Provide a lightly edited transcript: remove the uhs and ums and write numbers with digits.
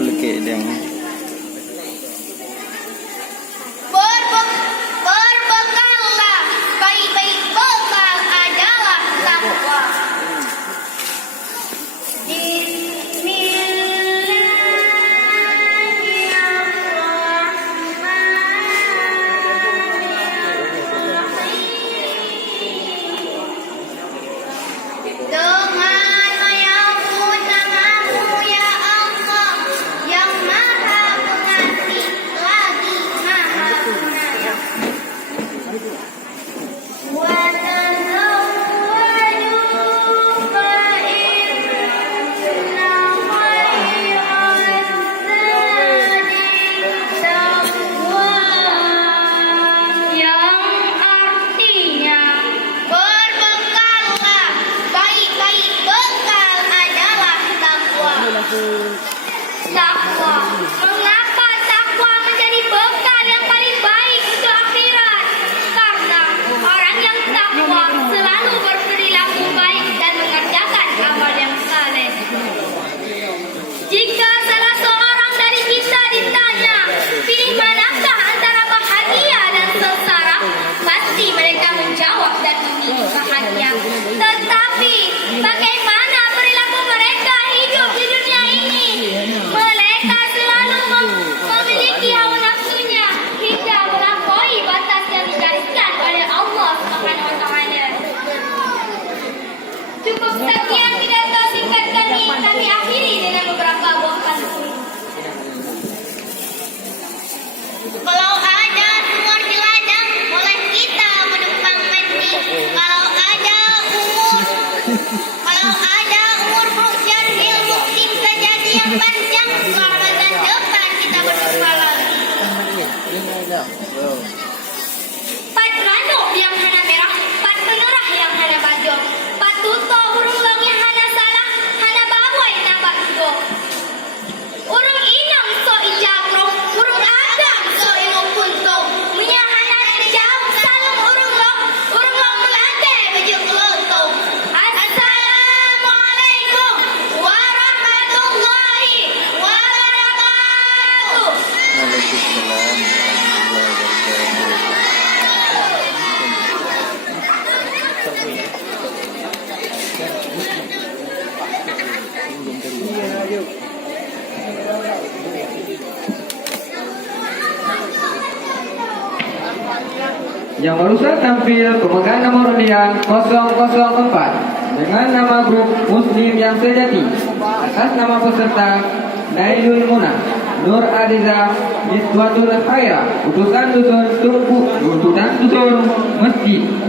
lekek dia. Berbekallah, baik-baik bekal adalah takwa. Dengan menyebut nama-Mu ya Allah, yang Maha Pengasih lagi Maha Penyayang. Wa tazawwadu fa inna khairaz zadi taqwa, yang artinya berbekallah, baik-baik bekal adalah takwa. Takwa. Mengapa takwa menjadi bekal yang paling baik untuk akhirat? Karena orang yang takwa selalu berperilaku baik dan mengerjakan amal yang saleh. Jika salah seorang dari kita ditanya, pilih manakah antara bahagia dan sengsara, pasti mereka menjawab dan memilih bahagia. Tetapi bagaimana perilaku mereka hidup di dunia ini? Mereka selalu memiliki hawa nafsunya hingga melampaui batas yang digariskan oleh Allah Subhanahu wa taala. Cukup sekian pidato singkat kami akhiri dengan beberapa buah pantun. Kalau ada sumur di ladang, boleh kita menumpang mandi. Kalau ada umur berusia ilmu tim kejadian panjang, Ramadan depan kita berjumpa lagi. Pat manuk yang hana merah, pat penerah yang hana bajo, pat tuto burung long yang hana salah, hana baboy nampak tugo. Urung inang so ijakrong, urung agam so ilmu puntung. Munya hana jauh salam urung long melantai bejuk lontong. Assalamualaikum warahmatullahi wabarakatuh. Waalaikumsalam warahmatullahi Yang barusan tampil pemegang nomor undian 004 dengan nama grup Muslim yang sejati. Atas nama peserta Nailul Munah, Nur Adiza, Miswatul Khairah, utusan dusun Masjid.